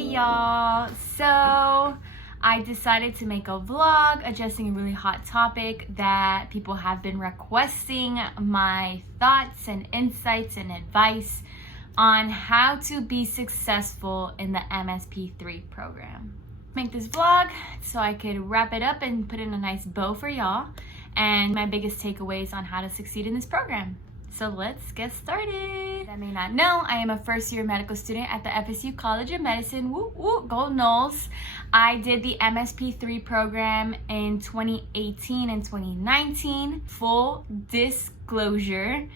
Hey y'all, so I decided to make a vlog addressing a really hot topic that people have been requesting my thoughts and insights and advice on how to be successful in the MSP3 program. Make this vlog so I could wrap it up and put in a nice bow for y'all and my biggest takeaways on how to succeed in this program. So let's get started. I may not know, I am a first-year medical student at the FSU College of Medicine. Woo woo, go Knowles. I did the MSP3 program in 2018 and 2019. Full disclosure.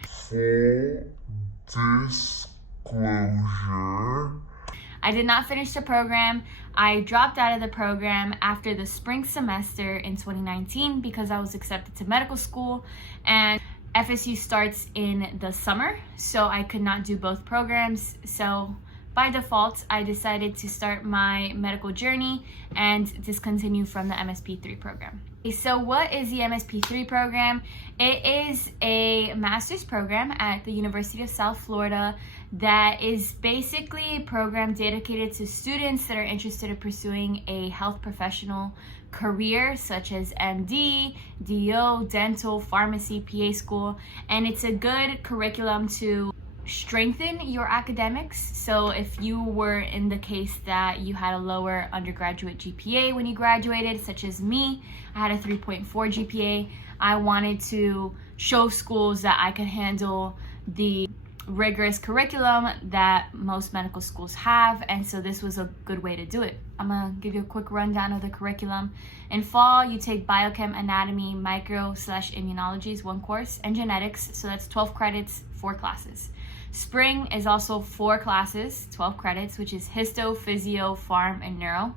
I did not finish the program. I dropped out of the program after the spring semester in 2019 because I was accepted to medical school, and FSU starts in the summer, so I could not do both programs. So by default, I decided to start my medical journey and discontinue from the MSP3 program. So what is the MSP3 program? It is a master's program at the University of South Florida that is basically a program dedicated to students that are interested in pursuing a health professional career such as MD, DO, dental, pharmacy, PA school, and it's a good curriculum to strengthen your academics. So if you were in the case that you had a lower undergraduate GPA when you graduated, such as me, I had a 3.4 GPA, I wanted to show schools that I could handle the rigorous curriculum that most medical schools have, and so this was a good way to do it. I'm gonna give you a quick rundown of the curriculum. In fall, you take biochem, anatomy, micro/immunology is one course, and genetics, so that's 12 credits, 4 classes. Spring is also 4 classes, 12 credits, which is histo, physio, pharm, and neuro.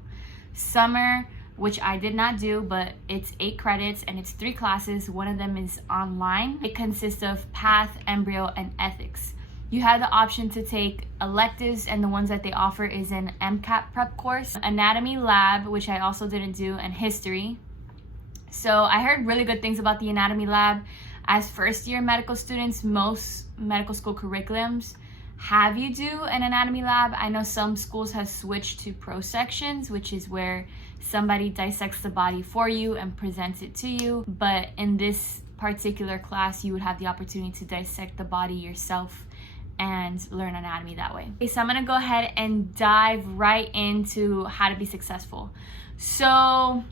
Summer, which I did not do, but it's 8 credits and it's 3 classes. One of them is online. It consists of path, embryo, and ethics. You have the option to take electives, and the ones that they offer is an MCAT prep course, anatomy lab, which I also didn't do, and history. So I heard really good things about the anatomy lab. As first-year medical students, most medical school curriculums have you do an anatomy lab. I know some schools have switched to pro sections, which is where somebody dissects the body for you and presents it to you. But in this particular class, you would have the opportunity to dissect the body yourself and learn anatomy that way. Okay, so I'm gonna go ahead and dive right into how to be successful. So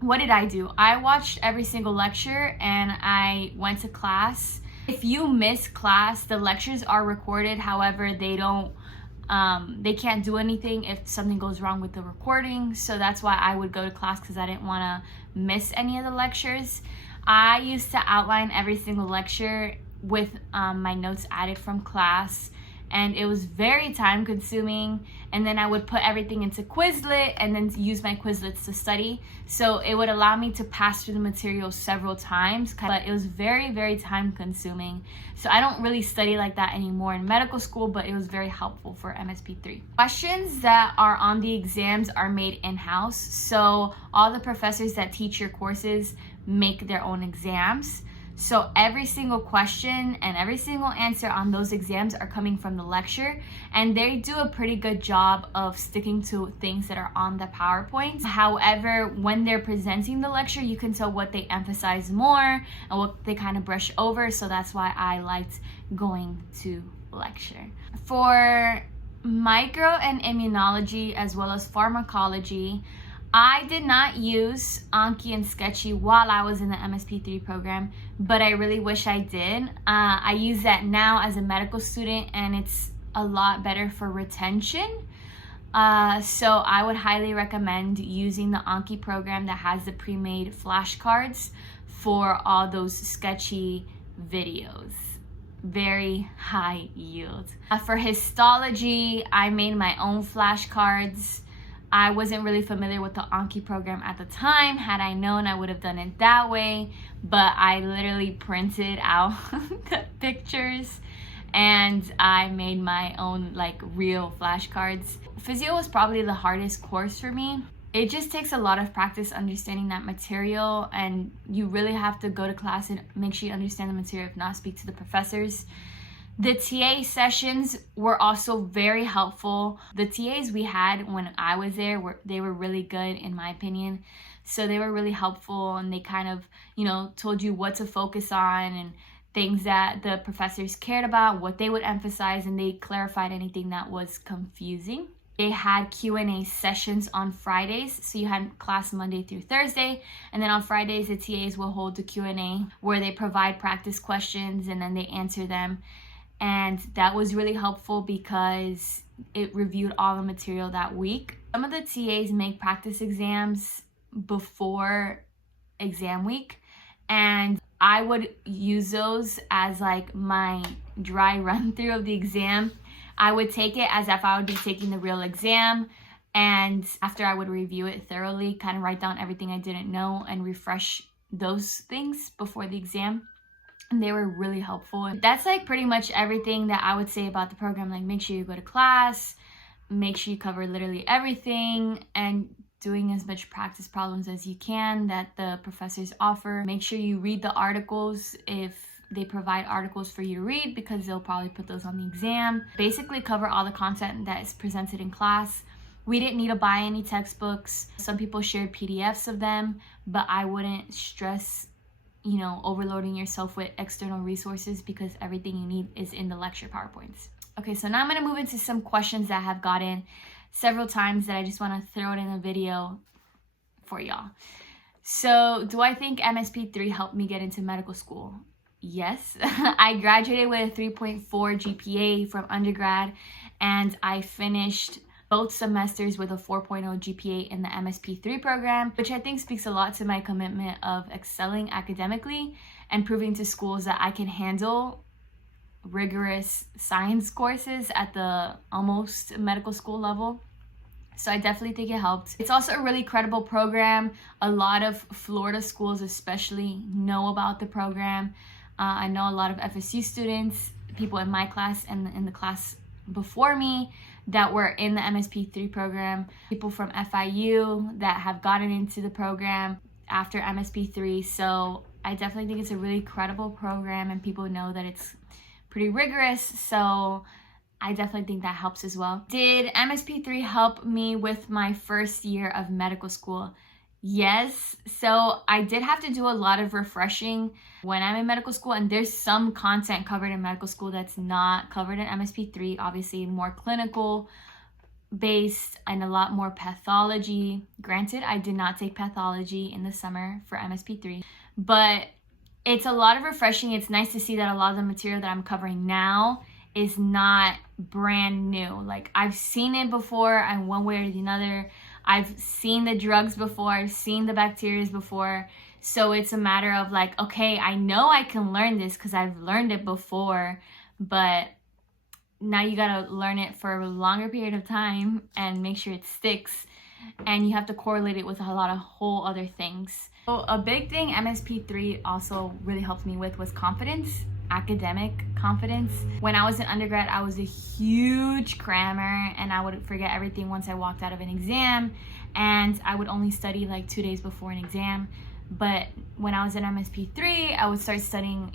what did I do? I watched every single lecture and I went to class. If you miss class, the lectures are recorded. However, they can't do anything if something goes wrong with the recording. So that's why I would go to class, because I didn't want to miss any of the lectures. I used to outline every single lecture with my notes added from class, and it was very time consuming. And then I would put everything into Quizlet and then use my Quizlets to study. So it would allow me to pass through the material several times, but it was very, very time consuming. So I don't really study like that anymore in medical school, but it was very helpful for MSP3. Questions that are on the exams are made in-house. So all the professors that teach your courses make their own exams. So every single question and every single answer on those exams are coming from the lecture, and they do a pretty good job of sticking to things that are on the PowerPoint. However, when they're presenting the lecture, you can tell what they emphasize more and what they kind of brush over. So that's why I liked going to lecture. For micro and immunology, as well as pharmacology, I did not use Anki and Sketchy while I was in the MSP3 program, but I really wish I did. I use that now as a medical student, and it's a lot better for retention. So I would highly recommend using the Anki program that has the pre-made flashcards for all those sketchy videos. Very high yield. For histology, I made my own flashcards. I wasn't really familiar with the Anki program at the time. Had I known, I would have done it that way, but I literally printed out the pictures and I made my own like real flashcards. Physio was probably the hardest course for me. It just takes a lot of practice understanding that material, and you really have to go to class and make sure you understand the material, if not speak to the professors. The TA sessions were also very helpful. The TAs we had when I was there, they were really good in my opinion. So they were really helpful, and they kind of, told you what to focus on and things that the professors cared about, what they would emphasize, and they clarified anything that was confusing. They had Q&A sessions on Fridays, so you had class Monday through Thursday, and then on Fridays the TAs will hold the Q&A where they provide practice questions and then they answer them. And that was really helpful because it reviewed all the material that week. Some of the TAs make practice exams before exam week, and I would use those as like my dry run through of the exam. I would take it as if I would be taking the real exam, and after I would review it thoroughly, kind of write down everything I didn't know and refresh those things before the exam. And they were really helpful. That's like pretty much everything that I would say about the program. Like, make sure you go to class, make sure you cover literally everything, and doing as much practice problems as you can that the professors offer. Make sure you read the articles if they provide articles for you to read, because they'll probably put those on the exam. Basically cover all the content that is presented in class. We didn't need to buy any textbooks. Some people shared PDFs of them, but I wouldn't stress overloading yourself with external resources, because everything you need is in the lecture PowerPoints. Okay, so now I'm gonna move into some questions that I have gotten several times that I just wanna throw it in a video for y'all. So, do I think MSP3 helped me get into medical school? Yes. I graduated with a 3.4 GPA from undergrad, and I finished both semesters with a 4.0 GPA in the MSP3 program, which I think speaks a lot to my commitment of excelling academically and proving to schools that I can handle rigorous science courses at the almost medical school level. So I definitely think it helped. It's also a really credible program. A lot of Florida schools especially know about the program. I know a lot of FSU students, people in my class and in the class before me that were in the MSP3 program, people from FIU that have gotten into the program after MSP3. So I definitely think it's a really credible program, and people know that it's pretty rigorous. So I definitely think that helps as well. Did MSP3 help me with my first year of medical school? Yes. So I did have to do a lot of refreshing when I'm in medical school, and there's some content covered in medical school that's not covered in MSP3, obviously more clinical based and a lot more pathology. Granted, I did not take pathology in the summer for MSP3, but it's a lot of refreshing. It's nice to see that a lot of the material that I'm covering now is not brand new. Like, I've seen it before in one way or the other. I've seen the drugs before, I've seen the bacteria before. So it's a matter of like, okay, I know I can learn this because I've learned it before, but now you gotta learn it for a longer period of time and make sure it sticks. And you have to correlate it with a lot of whole other things. So a big thing MSP3 also really helped me with was confidence. Academic confidence. When I was in undergrad, I was a huge crammer, and I would forget everything once I walked out of an exam, and I would only study like 2 days before an exam. But when I was in MSP3, I would start studying,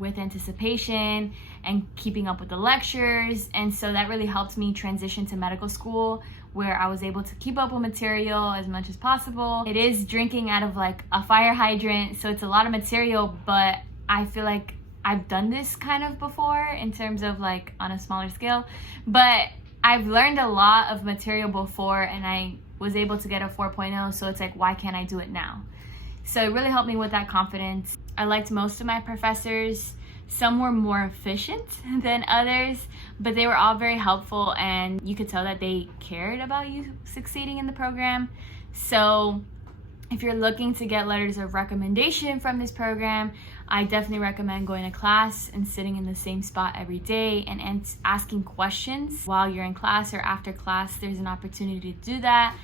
with anticipation and keeping up with the lectures. And so that really helped me transition to medical school, where I was able to keep up with material as much as possible. It is drinking out of like a fire hydrant, so it's a lot of material, but I feel like I've done this kind of before in terms of like on a smaller scale, but I've learned a lot of material before, and I was able to get a 4.0, so it's like, why can't I do it now? So it really helped me with that confidence. I liked most of my professors. Some were more efficient than others, but they were all very helpful, and you could tell that they cared about you succeeding in the program. So if you're looking to get letters of recommendation from this program, I definitely recommend going to class and sitting in the same spot every day and asking questions while you're in class or after class. There's an opportunity to do that.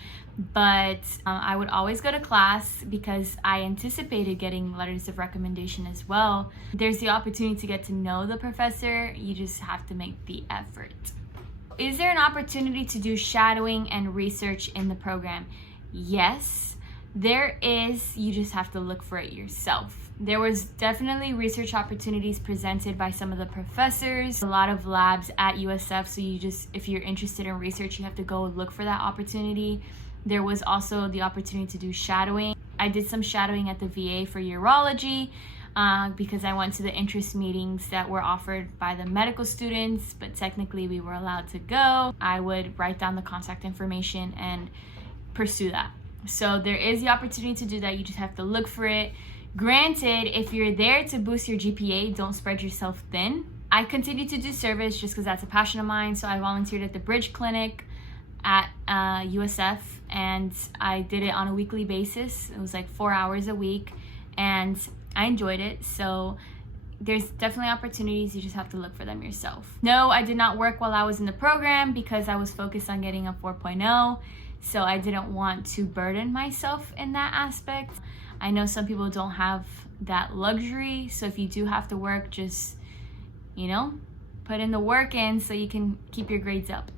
But I would always go to class because I anticipated getting letters of recommendation as well. There's the opportunity to get to know the professor. You just have to make the effort. Is there an opportunity to do shadowing and research in the program? Yes, there is. You just have to look for it yourself. There was definitely research opportunities presented by some of the professors, a lot of labs at USF, so if you're interested in research, you have to go look for that opportunity. There was also the opportunity to do shadowing. I did some shadowing at the VA for urology because I went to the interest meetings that were offered by the medical students, but technically we were allowed to go. I would write down the contact information and pursue that. So there is the opportunity to do that, you just have to look for it. Granted, if you're there to boost your GPA, don't spread yourself thin. I continued to do service just because that's a passion of mine, so I volunteered at the Bridge Clinic at USF, and I did it on a weekly basis. It was like 4 hours a week, and I enjoyed it. So there's definitely opportunities, you just have to look for them yourself. No, I did not work while I was in the program because I was focused on getting a 4.0, so I didn't want to burden myself in that aspect. I know some people don't have that luxury, so if you do have to work, just, put in the work in so you can keep your grades up.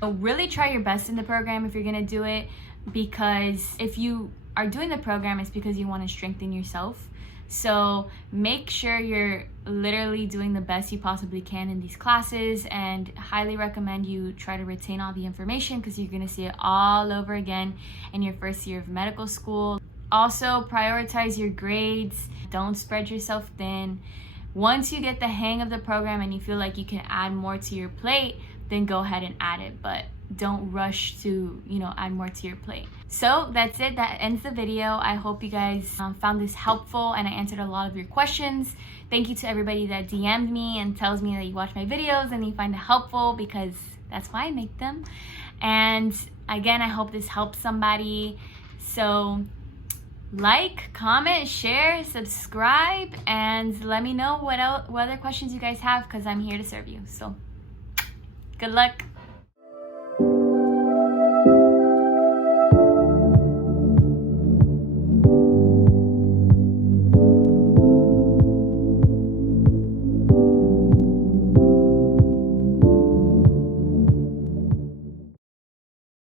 So really try your best in the program if you're gonna do it, because if you are doing the program, it's because you want to strengthen yourself. So make sure you're literally doing the best you possibly can in these classes, and highly recommend you try to retain all the information because you're gonna see it all over again in your first year of medical school. Also, prioritize your grades. Don't spread yourself thin. Once you get the hang of the program and you feel like you can add more to your plate, then go ahead and add it, but don't rush to, add more to your plate. So that's it. That ends the video. I hope you guys found this helpful and I answered a lot of your questions. Thank you to everybody that DM'd me and tells me that you watch my videos and you find it helpful, because that's why I make them. And again, I hope this helps somebody. So like, comment, share, subscribe, and let me know what other questions you guys have, because I'm here to serve you. So good luck.